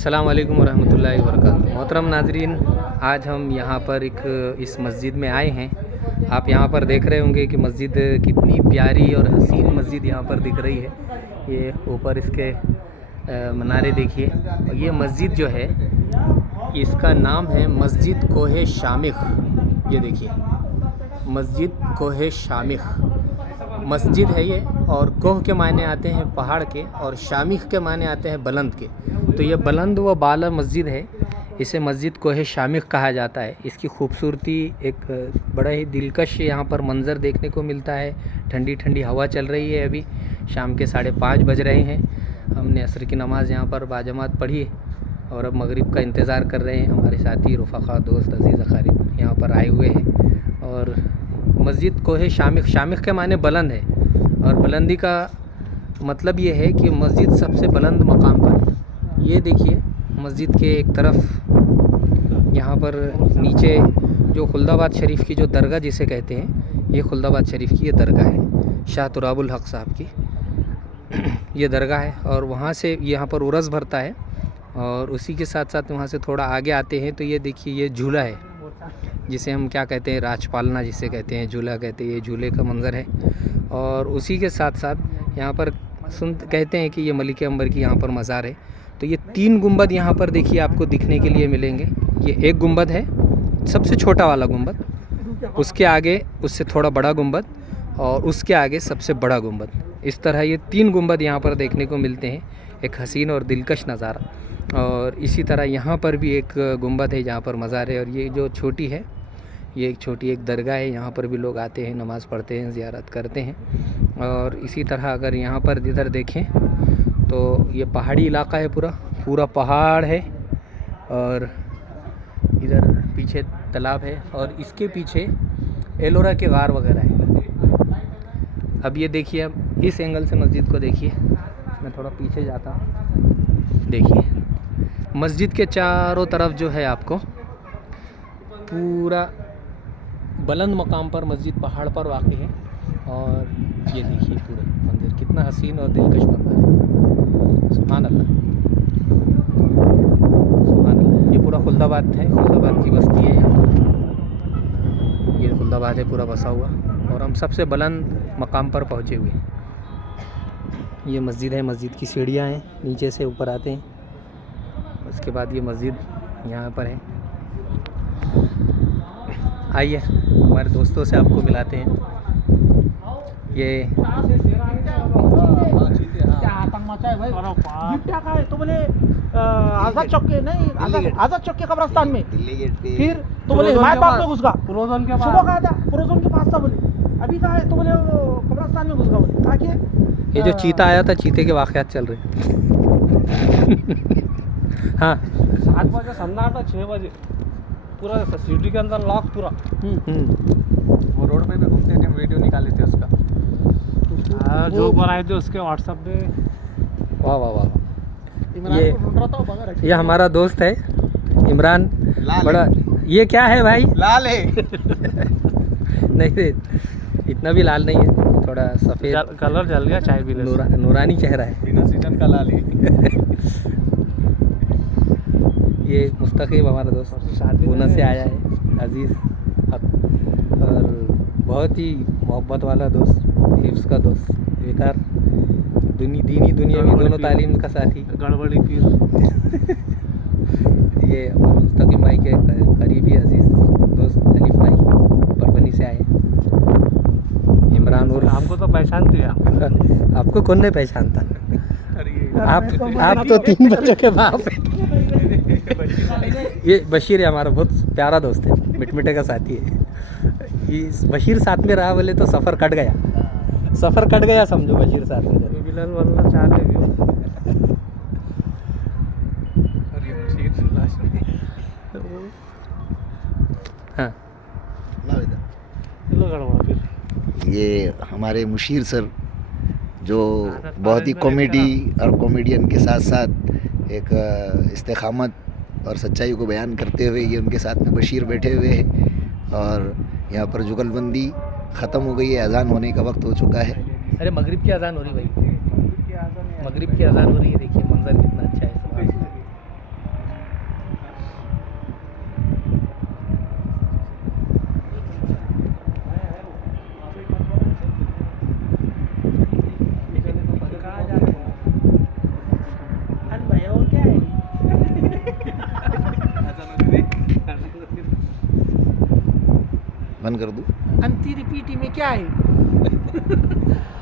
अस्सलाम वालेकुम वरहमतुल्लाहि वबरकातुहू। मोहतरम नाजरीन, आज हम यहाँ पर इस मस्जिद में आए हैं। आप यहाँ पर देख रहे होंगे कि मस्जिद कितनी प्यारी और हसीन मस्जिद यहाँ पर दिख रही है। ये ऊपर इसके मनारे देखिए। और ये मस्जिद जो है इसका नाम है मस्जिद कोहे शामिख। ये देखिए, मस्जिद कोहे शामिख मस्जिद है ये। और कोह के मायने आते हैं पहाड़ के, और शामिख के मायने आते हैं बुलंद के। तो ये बुलंद व बाला मस्जिद है, इसे मस्जिद कोहे शामिख कहा जाता है। इसकी खूबसूरती, एक बड़ा ही दिलकश यहाँ पर मंज़र देखने को मिलता है। ठंडी ठंडी हवा चल रही है। अभी शाम के 5:30 बज रहे हैं। हमने असर की नमाज़ यहाँ पर बाजमात पढ़ी और अब मगरिब का इंतज़ार कर रहे हैं। हमारे साथी रफ़ाक़ा दोस्त अज़ीज़ अक़ारिब यहाँ पर आए हुए हैं। और मस्जिद कोहे शामिख, शामिख के माने बुलंद है, और बुलंदी का मतलब ये है कि मस्जिद सबसे बुलंद मकाम पर है। ये देखिए, मस्जिद के एक तरफ यहाँ पर नीचे जो खुल्दाबाद शरीफ की जो दरगाह जिसे कहते हैं, ये खुल्दाबाद शरीफ की ये दरगाह है, शाह तुराबुल हक़ साहब की ये दरगाह है। और वहाँ से यहाँ पर उरस भरता है। और उसी के साथ साथ वहाँ से थोड़ा आगे आते हैं तो ये देखिए, ये झूला है जिसे हम क्या कहते हैं, राजपालना जिसे कहते हैं, झूला कहते हैं। ये झूले का मंज़र है। और उसी के साथ साथ यहाँ पर कहते हैं कि ये मलिक अंबर की यहाँ पर मज़ार है। तो ये 3 गुंबद यहाँ पर देखिए आपको दिखने के लिए मिलेंगे। ये एक गुंबद है, सबसे छोटा वाला गुंबद, उसके आगे उससे थोड़ा बड़ा गुंबद, और उसके आगे सबसे बड़ा गुंबद। इस तरह ये 3 गुंबद यहाँ पर देखने को मिलते हैं। एक हसीन और दिलकश नज़ारा। और इसी तरह यहाँ पर भी एक गुंबद है जहाँ पर मज़ार है। और ये जो छोटी है, ये एक छोटी एक दरगाह है। यहाँ पर भी लोग आते हैं, नमाज़ पढ़ते हैं, ज़ियारत करते हैं। और इसी तरह अगर यहाँ पर इधर देखें तो ये पहाड़ी इलाका है, पूरा पहाड़ है। और इधर पीछे तालाब है, और इसके पीछे एलोरा के गार वगैरह है। अब ये देखिए, अब इस एंगल से मस्जिद को देखिए। मैं थोड़ा पीछे जाता हूँ। देखिए, मस्जिद के चारों तरफ जो है आपको पूरा बुलंद मकाम पर मस्जिद पहाड़ पर वाक़ है। और ये देखिए पूरा मंदिर कितना हसीन और दिलकश मंजर है। सुभान अल्लाह, सुभान अल्लाह। ये पूरा खुल्दाबाद है, खुल्दाबाद की बस्ती है यहाँ पर। ये खुल्दाबाद है पूरा बसा हुआ, और हम सबसे बुलंद मकाम पर पहुँचे हुए। ये मस्जिद है, मस्जिद की सीढ़ियाँ हैं, नीचे से ऊपर आते हैं। उसके बाद ये मस्जिद यहाँ पर है। आइए हमारे दोस्तों से आपको मिलाते हैं। ये तो बोले आज़ाद चौक के नहीं, आज़ाद चौक के कब्रिस्तान में, फिर तो बोले हिमायत बाग में घुस गया, प्रोजोन के पास सुबह कहा था, प्रोजोन के पास था बोले। अभी कहा है तो बोले कब्रिस्तान में घुस गया बोले। कहा कि ये जो चीता आया था, चीते के वाक़यात चल रहे हाँ, 7 बजे सन्नाटा, 6 बजे पूरा सिटी के अंदर लॉक पूरा। वो रोड पे भी घूमते थे, वीडियो निकाले थे उसका। जो बनाए थे उसके व्हाट्सएप पे। वाह वाह वाह। ये हमारा दोस्त है इमरान, बड़ा। ये क्या है भाई? लाल है नहीं, इतना भी लाल नहीं है, थोड़ा सफ़ेद कलर जल गया चाय पीने से। नूरानी चेहरा है। बिना सीजन का लाल है ये मुस्तकीब हमारा दोस्त पूना से आया है, अजीज़, और बहुत ही मोहब्बत वाला दोस्त, हिफ्स का दोस्त, बेकार दीनी दुनिया में दोनों तालीम का साथी। गड़बड़ी फिर ये हमारे मुस्तकीब भाई के करीबी अजीज़ दोस्त अलीफ भाई परभनी से आए। इमरान और हमको तो पहचानते हैं। आपको कौन नहीं पहचानता? आप तो 3 बच्चों के बाप हैं। ये बशीर है, हमारा बहुत प्यारा दोस्त है, मिटमिटे का साथी है। इस बशीर साथ में रहा बोले तो सफ़र कट गया समझो। बशीर साथ में बिलाल वल्ला चाल है। और ये मशीन लास्ट में। हाँ, चलो गड़बड़ा फिर। ये हमारे मुशीर सर जो बहुत ही कॉमेडी और कॉमेडियन के साथ साथ एक इस्तेकामत और सच्चाई को बयान करते हुए ये उनके साथ में बशीर बैठे हुए हैं। और यहाँ पर जुगलबंदी ख़त्म हो गई है, अज़ान होने का वक्त हो चुका है। अरे मगरिब की अज़ान हो रही भाई, मगरिब की अज़ान हो रही है। देखिए मंजर कितना अच्छा है। बंद कर दूँ? आणि ती पीटी में क्या है